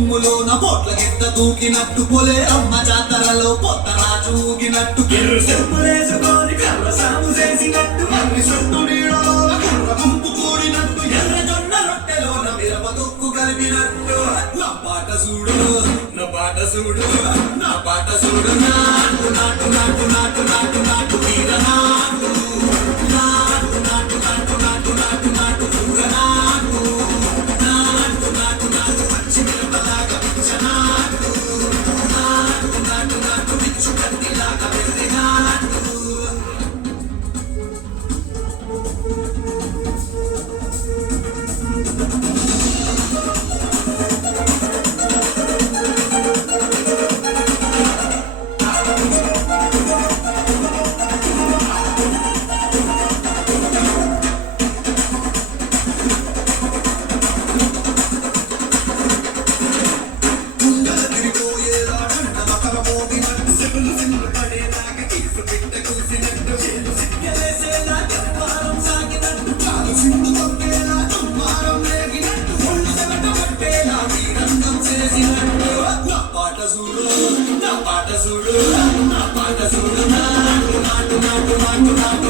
దుమ్ములోన బోట్ల గిత్త దూకినట్టు పొలే అమ్మ జాతరలో పొత్త రాజు ఊగినట్టు గిర్రు చెప్పులేసుకొని కర్ర సాము చేసినట్టు అన్ని చుట్టూ నీడలోన కుర్ర గుంపు కూడినట్టు ఎర్ర జొన్న రొట్టెలోన మిరప తొక్కు కలిపినట్టు నా పాట చూడు నా పాట చూడు నా పాట చూడు నాటు నాటు నాటు నాటు నాటు నాటు వీర నాటు నాటు నాటు నాటు నాటు నాటు నాటు చూడ నాటు నాటు నాటు నాటు పచ్చి మిరపలాగా పిచ్చ నాటు నాటు నాటు నాటు పిచ్చు కత్తిలాగా వెళ్ళి నాటు నా పాట చూడు నాటు నాటు నాటు నాటు నాటు